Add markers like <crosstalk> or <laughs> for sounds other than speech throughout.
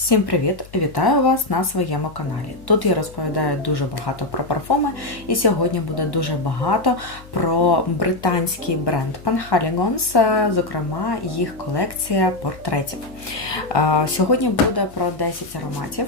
Всім привіт! Вітаю вас на своєму каналі. Тут я розповідаю дуже багато про парфуми, і сьогодні буде дуже багато про британський бренд Panhaligons, е, зокрема їх колекція портретів. Е, Сьогодні буде про 10 ароматів.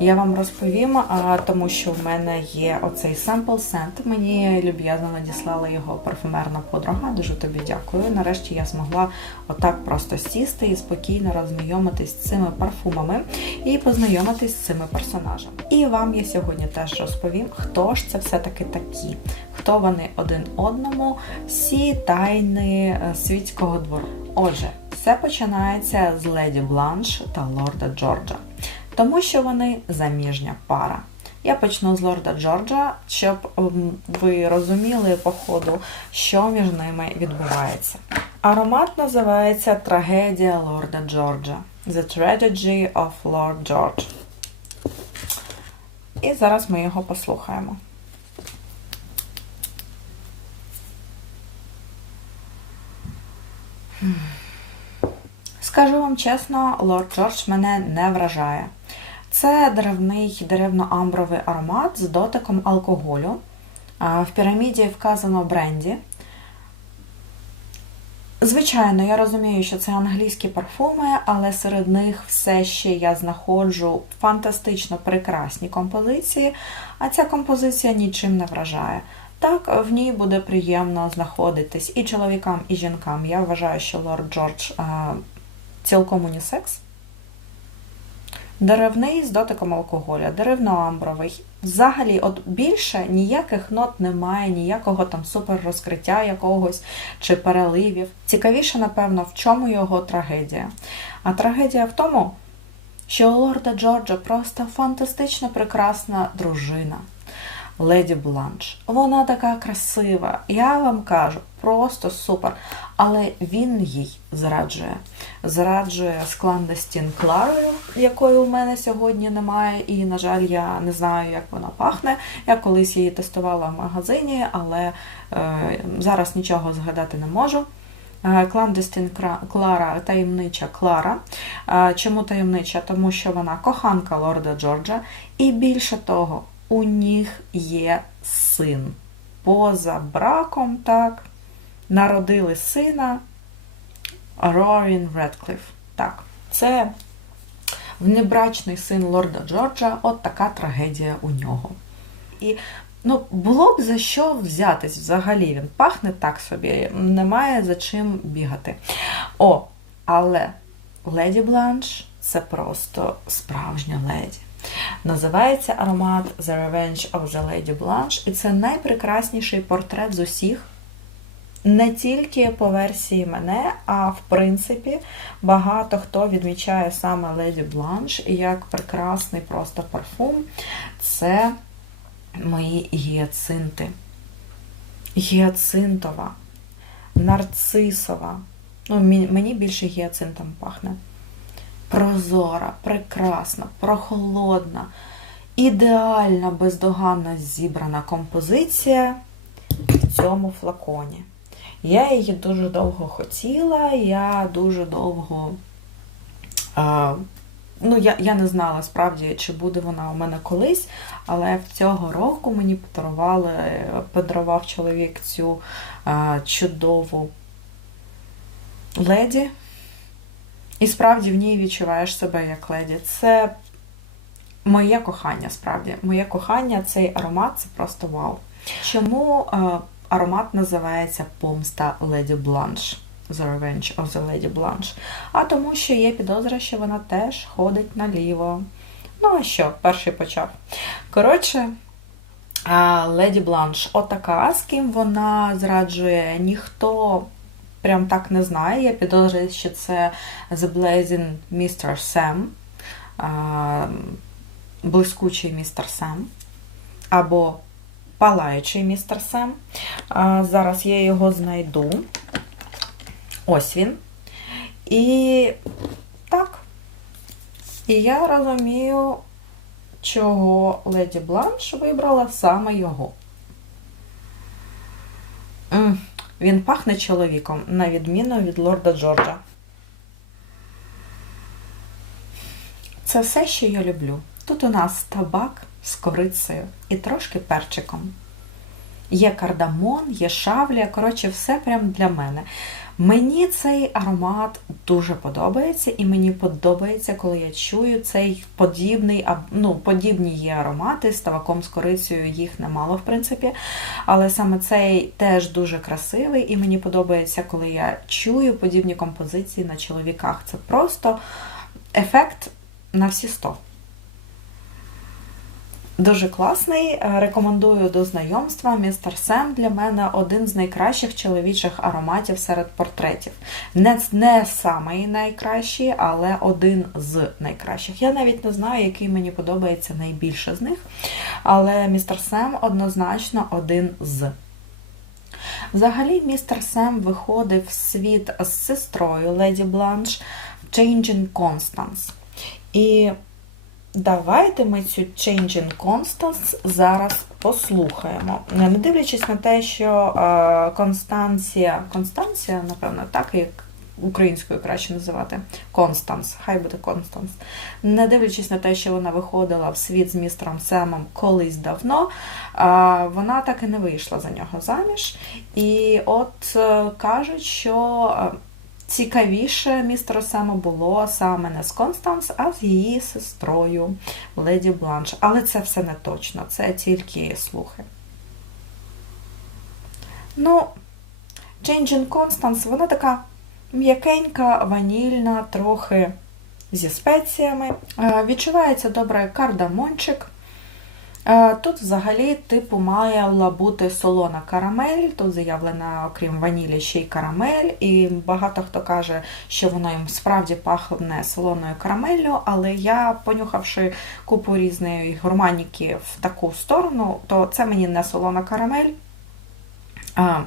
Я вам розповім, е, тому що в мене є оцей sample scent. Мені люб'язно надіслала його парфумерна подруга. Дуже тобі дякую. Нарешті я змогла отак просто сісти і спокійно роззнайомитись з цими парфумами і познайомитись з цими персонажами. І вам я сьогодні теж розповім, хто ж це все-таки такі, хто вони один одному, всі тайни е, світського двору. Отже, все починається з леді Бланш та лорда Джорджа, тому що вони заміжня пара. Я почну з лорда Джорджа, щоб ви розуміли по ходу, що між ними відбувається. Аромат називається Трагедія лорда Джорджа. The Tragedy of Lord George. І зараз ми його послухаємо. Скажу вам чесно, лорд Джордж мене не вражає. Це деревний деревно-амбровий аромат з дотиком алкоголю. В піраміді вказано бренді. Звичайно, я розумію, що це англійські парфуми, але серед них все ще я знаходжу фантастично прекрасні композиції, а ця композиція нічим не вражає. Так, в ній буде приємно знаходитись і чоловікам, і жінкам. Я вважаю, що лорд Джордж а, цілком унісекс. Деревний з дотиком алкоголя, деревно-амбровий. Взагалі, от більше ніяких нот немає, ніякого там суперрозкриття якогось чи переливів. Цікавіше, напевно, в чому його трагедія. А трагедія в тому, що у лорда Джорджа просто фантастично прекрасна дружина. Леді Бланш. Вона така красива. Я вам кажу, просто супер. Але він їй зраджує. Зраджує з кландестін Кларою, якої у мене сьогодні немає, і, на жаль, я не знаю, як вона пахне. Я колись її тестувала в магазині, але е, зараз нічого згадати не можу. Кландестін Клара, таємнича Клара. Е, Чому таємнича? Тому що вона коханка лорда Джорджа. І більше того, у них є син. Поза браком, так, народили сина Рорін Редкліф. Так, це внебрачний син лорда Джорджа, от така трагедія у нього. І ну, було б за що взятись взагалі. Він пахне так собі, немає за чим бігати. О, але леді Бланш це просто справжня леді. Називається аромат The Revenge of the Lady Blanche, і це найпрекрасніший портрет з усіх. Не тільки по версії мене, а в принципі, багато хто відмічає саме Леді Бланш як прекрасний просто парфум. Це мої гіацинти. Гіацинтова, нарцисова. Ну, мені більше гіацинтом пахне прозора, прекрасна, прохолодна, ідеальна, бездоганно зібрана композиція в цьому флаконі. Я її дуже довго хотіла, я дуже довго. А, Ну, я я не знала справді, чи буде вона у мене колись, але в цього року мені подарували, подарував чоловік цю а, чудову леді. І справді в ній відчуваєш себе як леді. Це моє кохання, справді. Моє кохання, цей аромат це просто вау. Чому е, аромат називається Помста Леді Бланш? The Revenge of the Lady Blanche. А тому, що є підозра, що вона теж ходить наліво. Ну, а що, перший почав. Коротше, Леді Бланш, отака, з ким вона зраджує, ніхто прям так не знаю. Я підозрюю, що це The Blazing Mr. Sam, блискучий містер Сем, або палаючий містер Сем. Зараз я його знайду. Ось він. І так. І я розумію, чого Леді Бланш вибрала саме його. Він пахне чоловіком, на відміну від лорда Джорджа. Це все, що я люблю. Тут у нас табак з корицею і трошки перчиком. Є кардамон, є шавлія, коротше, все прям для мене. Мені цей аромат дуже подобається, і мені подобається, коли я чую цей подібний, ну, подібні є аромати з табаком з корицею, їх немало, в принципі. Але саме цей теж дуже красивий, і мені подобається, коли я чую подібні композиції на чоловіках. Це просто ефект на всі 100. Дуже класний, е, рекомендую до знайомства. Містер Сем для мене один з найкращих чоловічих ароматів серед портретів. Не, не самий найкращий, але один з найкращих. Я навіть не знаю, який мені подобається найбільше з них. Але містер Сем однозначно один з. Взагалі, містер Сем виходив в світ з сестрою Леді Бланш Changing Constance. І Давайте ми цю Changing Constance зараз послухаємо. Не дивлячись на те, що Констанція, Констанція, напевно, так, як українською краще називати, Констанс, хай буде Констанс. Не дивлячись на те, що вона виходила в світ з містером Семом колись давно, вона так і не вийшла за нього заміж. І от е, кажуть, що е, Цікавіше містеру Сему було саме не з Констанс, а з її сестрою Леді Бланш. Але це все не точно, це тільки слухи. Ну, Changing Constance, вона така м'якенька, ванільна, трохи зі спеціями. Е, відчувається добре кардамончик. Е, тут взагалі типу має бути солона карамель, тут заявлена, окрім ванілі, ще й карамель, і багато хто каже, що воно їм справді пахне солоною карамеллю, але я, понюхавши купу різної гурманіки в таку сторону, то це мені не солона карамель. А,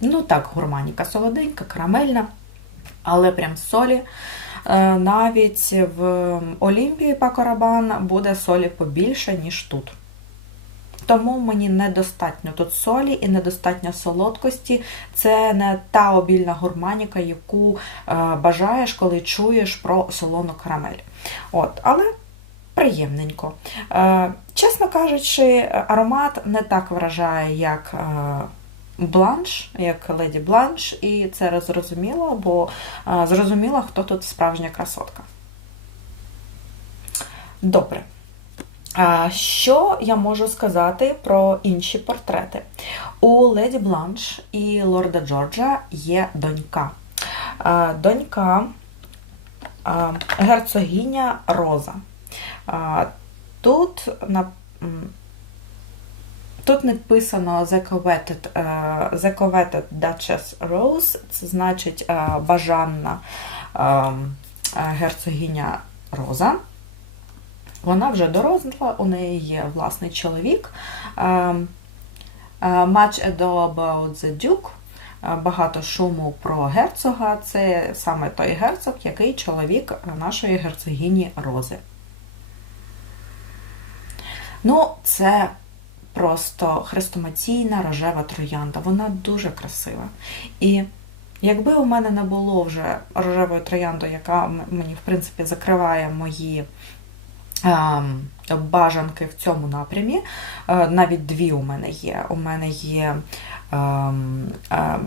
Ну так, гурманіка солоденька, карамельна, але прям солі. Е, навіть в Олімпії Пакорабан буде солі побільше, ніж тут. Тому мені недостатньо тут солі і недостатньо солодкості. Це не та обільна гурманіка, яку е, бажаєш, коли чуєш про солону карамель. От, Але приємненько. Е, чесно кажучи, аромат не так вражає, як бланш, як леді бланш, і це зрозуміло, бо зрозуміло, хто тут справжня красотка. Добре. Що я можу сказати про інші портрети? У Леді Бланш і Лорда Джорджа є донька. Донька герцогиня Роза. Тут на Тут написано The Coveted, е, The Coveted Duchess Rose, це значить е, бажанна е, герцогиня Роза. Вона вже доросла, у неї є власний чоловік. Much ado about the Duke. Багато шуму про герцога. Це саме той герцог, який чоловік нашої герцогині Рози. Ну, це просто хрестомаційна рожева троянда. Вона дуже красива. І якби у мене не було вже рожевої троянди, яка мені, в принципі, закриває мої. Ем, бажанки в цьому напрямі. Е, навіть дві у мене є. У мене є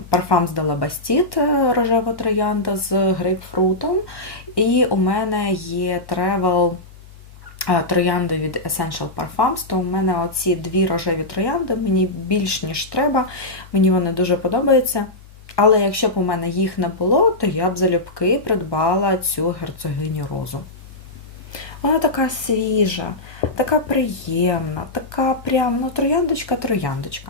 парфам з Делабастіт рожева троянда з грейпфрутом, і у мене є тревел троянди від Essential Parfums, то у мене оці дві рожеві троянди, мені більш ніж треба, мені вони дуже подобаються. Але якщо б у мене їх не було, то я б залюбки придбала цю герцогиню розу. Вона така свіжа, така приємна, така прям ну, трояндочка-трояндочка.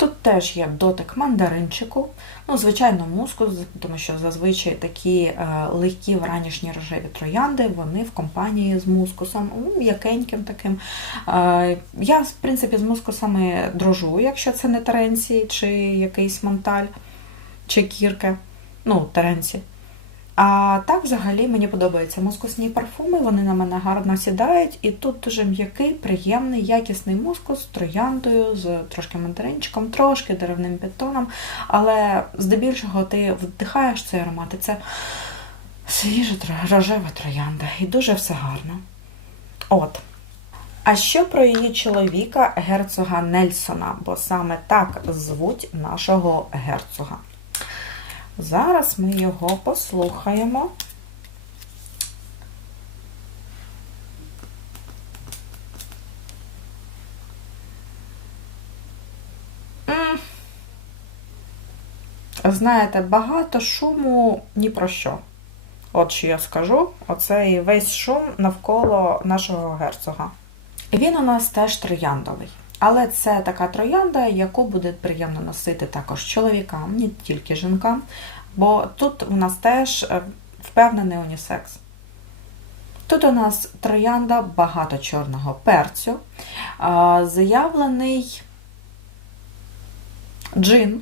Тут теж є дотик мандаринчику, ну, звичайно, мускус, тому що зазвичай такі е, легкі вранішні рожеві троянди, вони в компанії з мускусом, м'якеньким таким. Е, я, в принципі, з мускусами дрожу, якщо це не теренці, чи якийсь монталь, чи кірке, ну, Теренці. А так, взагалі, мені подобаються мускусні парфуми, вони на мене гарно сідають, і тут дуже м'який, приємний, якісний мускус з трояндою, з трошки мандаринчиком, трошки деревним підтоном. Але здебільшого ти вдихаєш цей аромат, і це свіжа рожева троянда. І дуже все гарно. От. А що про її чоловіка герцога Нельсона? Бо саме так звуть нашого герцога. Зараз ми його послухаємо. Знаєте, багато шуму ні про що. От що я скажу, оцей весь шум навколо нашого герцога. Він у нас теж трояндовий. Але це така троянда, яку буде приємно носити також чоловікам, не тільки жінкам, бо тут у нас теж е, впевнений унісекс. Тут у нас троянда багато чорного перцю, заявлений джин,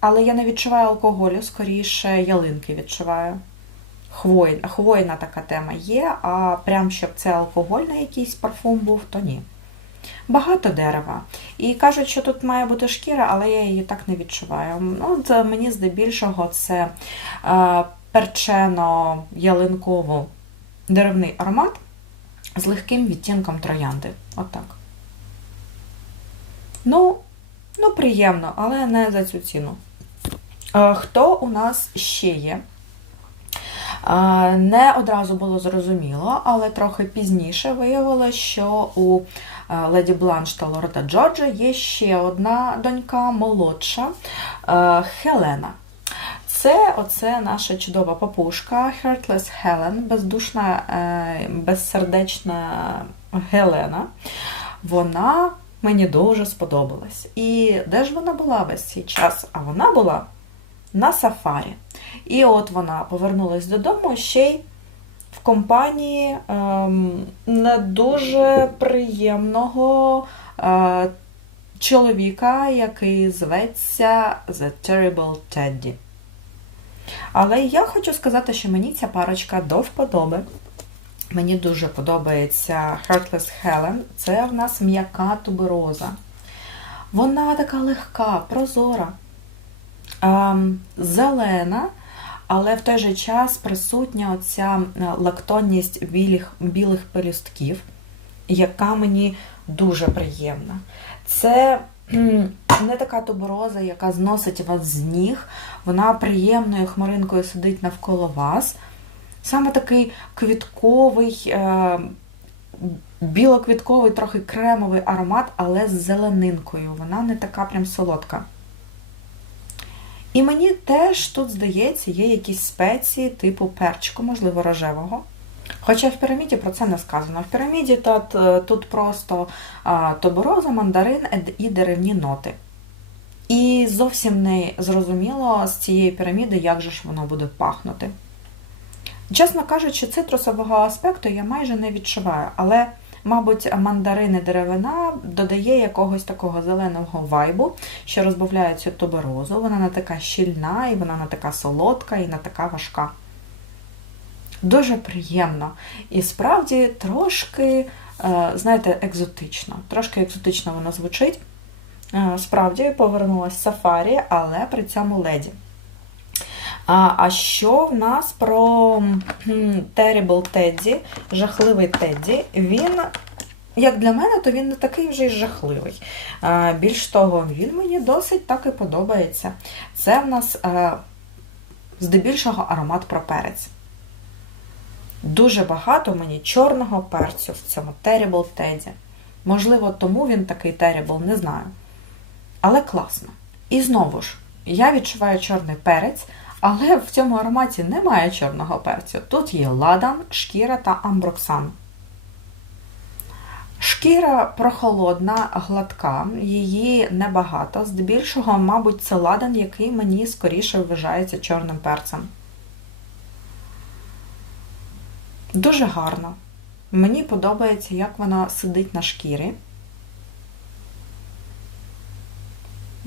але я не відчуваю алкоголю, скоріше ялинки відчуваю. Хвойна, хвойна така тема є, а прям щоб це алкогольний якийсь парфум був, то ні. Багато дерева. І кажуть, що тут має бути шкіра, але я її так не відчуваю. Ну, от е, мені здебільшого це е, перчено-ялинково деревний аромат з легким відтінком троянди. Отак. Ну, ну, приємно, але не за цю ціну. Е, Хто у нас ще є? Не одразу було зрозуміло, але трохи пізніше виявилося, що у леді Бланш та лорда Джорджа є ще одна донька молодша е, Хелена. Це оце наша чудова папушка Heartless Helen, бездушна, е, безсердечна Гелена. Вона мені дуже сподобалась. І де ж вона була весь цей час? А вона була на сафарі. І от вона повернулась додому ще й в компанії ем, не дуже приємного е, чоловіка, який зветься The Terrible Teddy. Але я хочу сказати, що мені ця парочка до вподоби. Мені дуже подобається Heartless Helen. Це в нас м'яка тубероза. Вона така легка, прозора, ем, зелена, але в той же час присутня оця е, лактонність білих, білих пелюстків, яка мені дуже приємна. Це не така тубероза, яка зносить вас з ніг, вона приємною хмаринкою сидить навколо вас. Саме такий квітковий, е, білоквітковий, трохи кремовий аромат, але з зеленинкою. Вона не така прям солодка. І мені теж тут, здається, є якісь спеції типу перчику, можливо, рожевого. Хоча в піраміді про це не сказано. В піраміді тут, тут просто а, тобороза, мандарин і деревні ноти. І зовсім не зрозуміло з цієї піраміди, як же ж воно буде пахнути. Чесно кажучи, цитрусового аспекту я майже не відчуваю, але, мабуть, мандарини деревина додає якогось такого зеленого вайбу, що розбавляє цю туберозу. Вона не така щільна, і вона не така солодка, і не така важка. Дуже приємно. І справді трошки, е, знаєте, екзотично. Трошки екзотично воно звучить. Е, Справді повернулася сафарі, але при цьому леді. А, а що в нас про Terrible Teddy, жахливий Тедді? Він, як для мене, то він не такий вже й жахливий. А, більш того, він мені досить так і подобається. Це в нас е, здебільшого аромат про перець. Дуже багато мені чорного перцю в цьому Terrible Teddy. Можливо, тому він такий Terrible, не знаю. Але класно. І знову ж, я відчуваю чорний перець, але в цьому ароматі немає чорного перцю. Тут є ладан, шкіра та амброксан. Шкіра прохолодна, гладка, її небагато. Здебільшого, мабуть, це ладан, який мені скоріше вважається чорним перцем. Дуже гарно. Мені подобається, як вона сидить на шкірі.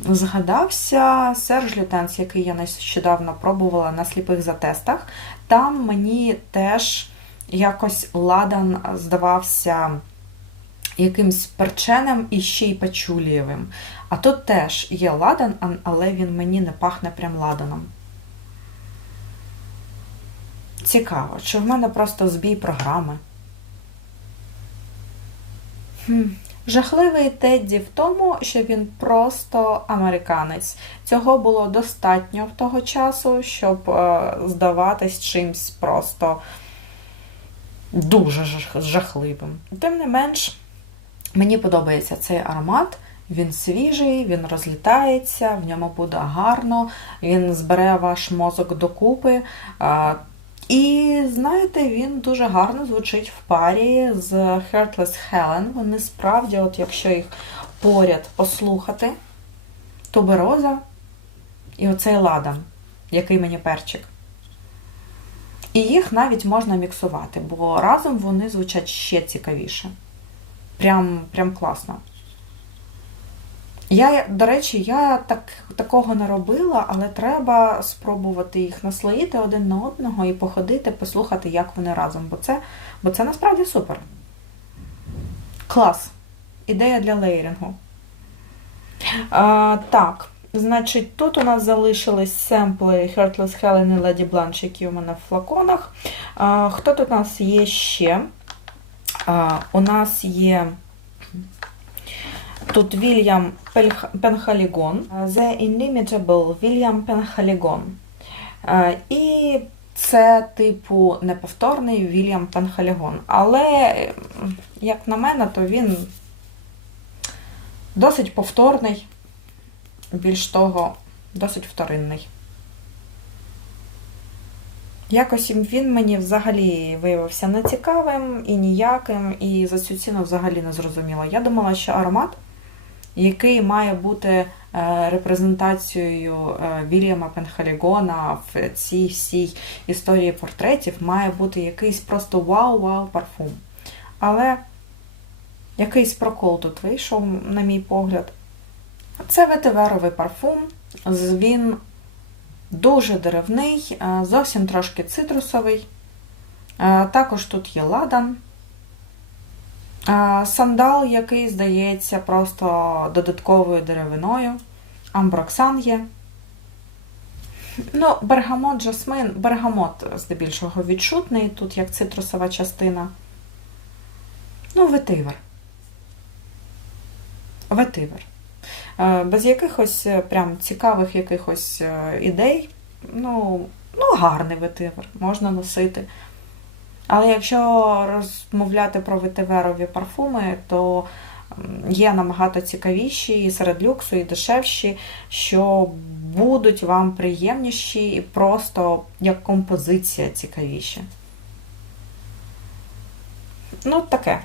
Згадався Серж Лютенс, який я нещодавно пробувала на сліпих затестах. Там мені теж якось ладан здавався якимсь перченим і ще й пачулієвим. А тут теж є ладан, але він мені не пахне прям ладаном. Цікаво, чи в мене просто збій програми? Хм. Жахливий Тедді в тому, що він просто американець. Цього було достатньо в того часу, щоб е, здаватись чимсь просто дуже жахливим. Тим не менш, мені подобається цей аромат. Він свіжий, він розлітається, в ньому буде гарно, він збере ваш мозок докупи. І знаєте, він дуже гарно звучить в парі з Heartless Helen. Вони справді, от якщо їх поряд послухати, тубероза і оцей ладан, який мені перчик. І їх навіть можна міксувати, бо разом вони звучать ще цікавіше. Прям, прям класно. Я, до речі, я так, такого не робила, але треба спробувати їх наслоїти один на одного і походити, послухати, як вони разом. Бо це, бо це насправді супер. Клас. Ідея для лейрінгу. А, так, значить, тут у нас залишились семпли Heartless Helen і Lady Blanche, які у мене в флаконах. А, хто тут у нас є ще? А, у нас є. Тут Вільям Пенхалігон, The Inimitable Вільям Пенхалігон. Е, І це, типу, неповторний Вільям Пенхалігон. Але, як на мене, то він досить повторний, більш того, досить вторинний. Якось він мені взагалі виявився нецікавим і ніяким, і за цю ціну взагалі не зрозуміла. Я думала, що аромат, який має бути е, репрезентацією е, Вільяма Пенхалігона в цій всій історії портретів, має бути якийсь просто вау-вау парфум. Але якийсь прокол тут вийшов, на мій погляд. Це ветиверовий парфум. Він дуже деревний, е, зовсім трошки цитрусовий. Також тут є ладан. Сандал, який здається просто додатковою деревиною. Амброксан є. Ну, бергамот, жасмин, бергамот здебільшого відчутний, тут як цитрусова частина. Ну, ветивер. Ветивер. Е, Без якихось е, прям цікавих якихось е, ідей. Ну, ну, гарний ветивер, можна носити. Але якщо розмовляти про ветиверові парфуми, то є набагато цікавіші і серед люксу, і дешевші, що будуть вам приємніші і просто як композиція цікавіші. Ну, таке.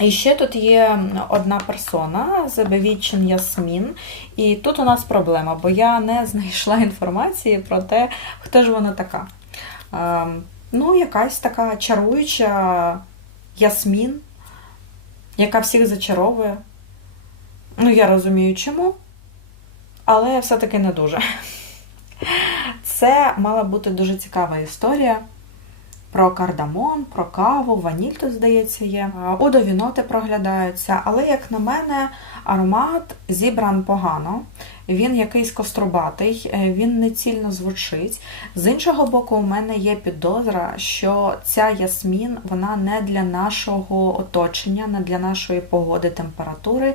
І ще тут є одна персона, Забевічен Ясмін. І тут у нас проблема, бо я не знайшла <laughs> інформації про те, хто ж вона така. Ну, якась така чаруюча Ясмін, яка всіх зачаровує. Ну, я розумію, чому, але все-таки не дуже. <laughs> Це мала бути дуже цікава історія про кардамон, про каву, ваніль тут, здається, є. Удовіноти проглядаються, але, як на мене, аромат зібран погано. Він якийсь кострубатий, е, він не цільно звучить. З іншого боку, у мене є підозра, що ця ясмін вона не для нашого оточення, не для нашої погоди, температури, е,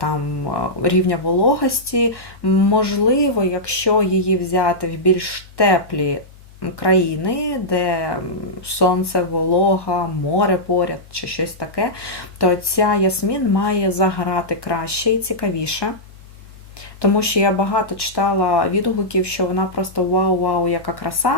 там е, рівня вологості. Можливо, якщо її взяти в більш теплі країни, де сонце, волога, море поряд чи щось таке, то ця ясмін має заграти краще і цікавіше. Тому що я багато читала відгуків, що вона просто вау-вау, яка краса,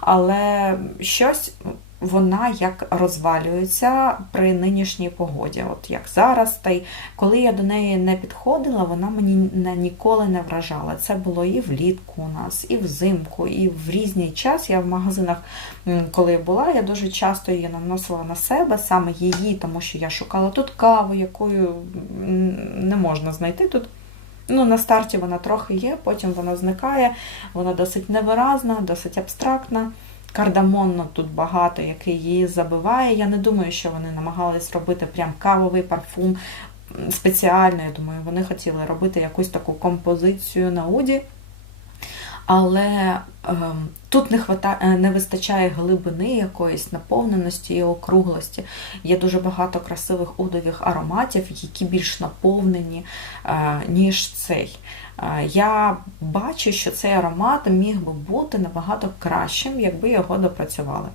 але щось вона як розвалюється при нинішній погоді. От як зараз, та й коли я до неї не підходила, вона мені ніколи не вражала. Це було і влітку у нас, і взимку, і в різний час. Я в магазинах, коли була, я дуже часто її наносила на себе, саме її, тому що я шукала тут каву, якою не можна знайти тут. Ну, на старті вона трохи є, потім вона зникає, вона досить невиразна, досить абстрактна. Кардамонно тут багато, який її забиває. Я не думаю, що вони намагались робити прям кавовий парфум спеціально. Я думаю, вони хотіли робити якусь таку композицію на уді. але ем, тут не, хвата... е, не вистачає глибини якоїсь наповненості і округлості. Є дуже багато красивих удових ароматів, які більш наповнені, е, ніж цей. Я бачу, що цей аромат міг би бути набагато кращим, якби його допрацювали.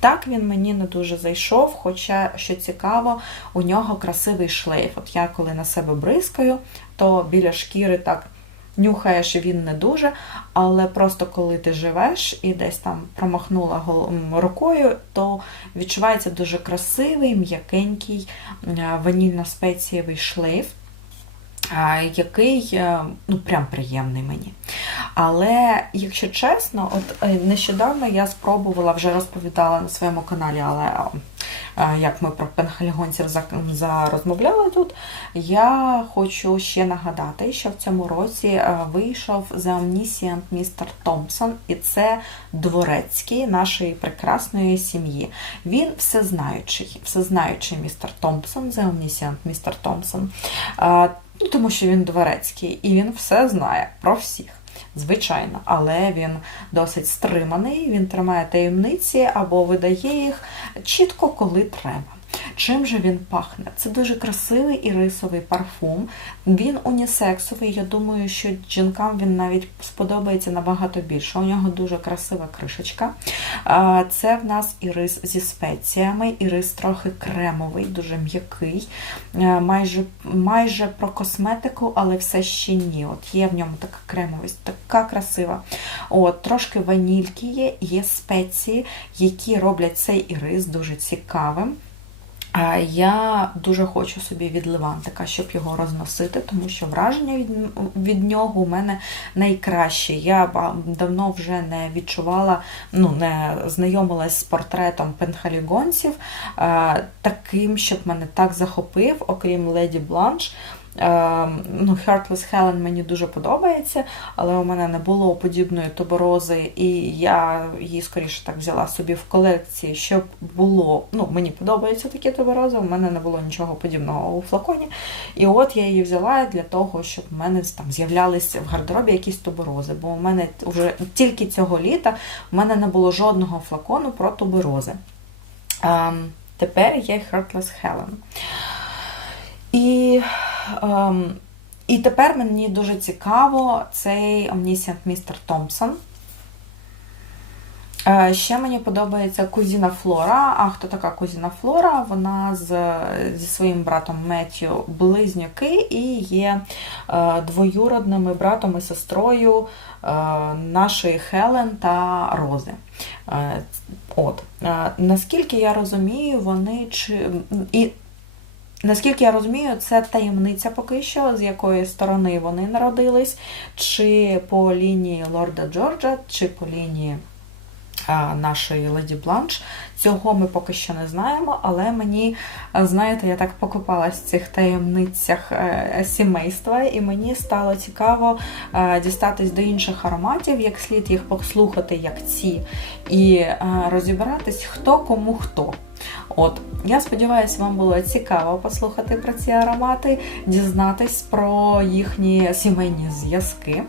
Так він мені не дуже зайшов, хоча, що цікаво, у нього красивий шлейф. От я коли на себе бризкаю, то біля шкіри так нюхаєш він не дуже, але просто коли ти живеш і десь там промахнула рукою, то відчувається дуже красивий, м'якенький ванільно-спецієвий шлейф. Який е, ну прям приємний мені. Але, якщо чесно, от е, нещодавно я спробувала, вже розповідала на своєму каналі, але е, як ми про пенхалігонців за- зарозмовляли тут, я хочу ще нагадати, що в цьому році е, вийшов The Omniscient Mr. Thompson, і це дворецький нашої прекрасної сім'ї. Він всезнаючий, всезнаючий містер Томпсон, The Omniscient. Thompson. Е, Ну, тому що він дворецький і він все знає про всіх. Звичайно, але він досить стриманий, він тримає таємниці або видає їх чітко, коли треба. Чим же він пахне? Це дуже красивий і рисовий парфум. Він унісексовий. Я думаю, що жінкам він навіть сподобається набагато більше. У нього дуже красива кришечка. Це в нас ірис зі спеціями, ірис трохи кремовий, дуже м'який, Е, майже, майже про косметику, але все ще ні. От є в ньому така кремовість, така красива. От, Трошки ванільки є, є спеції, які роблять цей ірис дуже цікавим. Я дуже хочу собі від Левантика, щоб його розносити, тому що враження від, від нього у мене найкраще. Я давно вже не відчувала, ну не знайомилась з портретом пенхалігонців, таким, щоб мене так захопив, окрім Леді Бланш. Е, Ну, Heartless Helen мені дуже подобається, але у мене не було подібної туберози, і я її скоріше так взяла собі в колекції, щоб було. Ну, мені подобаються такі туберози, у мене не було нічого подібного у флаконі. І от я її взяла для того, щоб в мене там з'являлися в гардеробі якісь туберози. Бо у мене вже тільки цього літа в мене не було жодного флакону про туберози. Ем, тепер є Heartless Helen. І, ем, і тепер мені дуже цікаво цей Omniscient Mr. Thompson. Е, Ще мені подобається кузіна Флора. А хто така кузіна Флора? Вона з, зі своїм братом Меттю близнюки і є е, двоюродними братом і сестрою е, нашої Хелен та Рози. Е, От. Е, Наскільки я розумію, вони чи. І Наскільки я розумію, це таємниця поки що, з якої сторони вони народились, чи по лінії Лорда Джорджа, чи по лінії а, нашої Леді Бланш. Цього ми поки що не знаємо, але мені, знаєте, я так покопалась в цих таємницях е, сімейства, і мені стало цікаво е, дістатись до інших ароматів, як слід їх послухати, як ці, і е, розібратись, хто кому хто. От, я сподіваюся, вам було цікаво послухати про ці аромати, дізнатись про їхні сімейні зв'язки.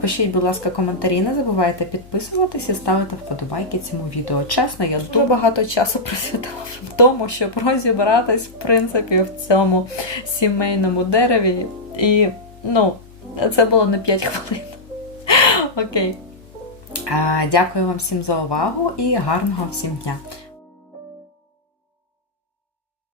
Пишіть, будь ласка, коментарі, не забувайте підписуватись і ставити вподобайки цьому відео. Чесно, я дуже багато часу <laughs> присвятила в тому, щоб розібратись, в принципі, в цьому сімейному дереві. І, ну, це було не 5 хвилин. <laughs> Окей. Дякую вам всім за увагу і гарного всім дня!